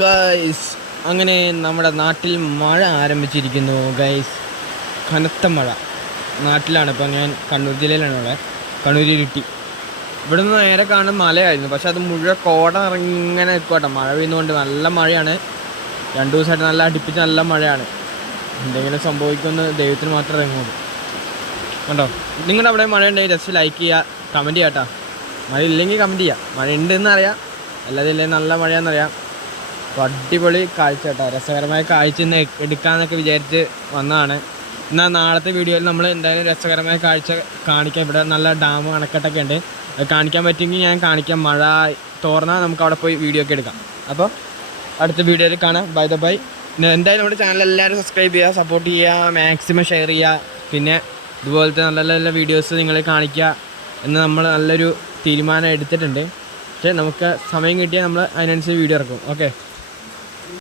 Guys, അങ്ങനെ നമ്മുടെ നാട്ടിൽ മഴ ആരംഭിച്ചിരിക്കുന്നു ഗൈസ്. കനത്ത മഴ നാട്ടിലാണ്. ഇപ്പോൾ ഞാൻ കണ്ണൂർ ജില്ലയിലാണ് ഉള്ളത്. കണ്ണൂർ ഇരിട്ടി. ഇവിടെ നിന്ന് നേരെ കാണുന്ന മലയായിരുന്നു, പക്ഷെ അത് മുഴുവൻ കോട ഇറങ്ങി ഇങ്ങനെ നിൽക്കട്ടെ. മഴ പെയ്യുന്നതുകൊണ്ട് നല്ല മഴയാണ്. 2 ദിവസമായിട്ട് നല്ല അടുപ്പിച്ച് നല്ല മഴയാണ്. എന്തെങ്കിലും സംഭവിക്കുമെന്ന് ദൈവത്തിന് മാത്രമേ ഇറങ്ങുള്ളൂ. കണ്ടോ, നിങ്ങളുടെ അവിടെ മഴ ഉണ്ടെങ്കിൽ ജസ്റ്റ് ലൈക്ക് ചെയ്യുക, കമൻറ്റ് ചെയ്യാം കേട്ടോ. മഴ ഇല്ലെങ്കിൽ കമൻറ്റ് ചെയ്യുക. മഴ ഉണ്ടെന്ന് അറിയാം, അല്ലാതെ ഇല്ലെങ്കിൽ നല്ല മഴയാണെന്നറിയാം. അപ്പോൾ അടിപൊളി കാഴ്ച കേട്ടോ, രസകരമായ കാഴ്ച ഇന്ന് എടുക്കാമെന്നൊക്കെ വിചാരിച്ച് വന്നതാണ്. എന്നാൽ നാളത്തെ വീഡിയോയിൽ നമ്മൾ എന്തായാലും രസകരമായ കാഴ്ച കാണിക്കാം. ഇവിടെ നല്ല ഡാം അണക്കെട്ടൊക്കെ ഉണ്ട്, അത് കാണിക്കാൻ പറ്റുമെങ്കിൽ ഞാൻ കാണിക്കാം. മഴ തോർന്നാൽ നമുക്ക് അവിടെ പോയി വീഡിയോ ഒക്കെ എടുക്കാം. അപ്പോൾ അടുത്ത വീഡിയോയിൽ കാണാം. By the by. എന്തായാലും നമ്മുടെ ചാനൽ എല്ലാവരും സബ്സ്ക്രൈബ് ചെയ്യുക, സപ്പോർട്ട് ചെയ്യുക, മാക്സിമം ഷെയർ ചെയ്യുക. പിന്നെ ഇതുപോലത്തെ നല്ല നല്ല വീഡിയോസ് നിങ്ങളെ കാണിക്കുക എന്ന് നമ്മൾ നല്ലൊരു തീരുമാനം എടുത്തിട്ടുണ്ട്. പക്ഷേ നമുക്ക് സമയം കിട്ടിയാൽ നമ്മൾ അതിനനുസരിച്ച് വീഡിയോ ഇറക്കും. ഓക്കെ.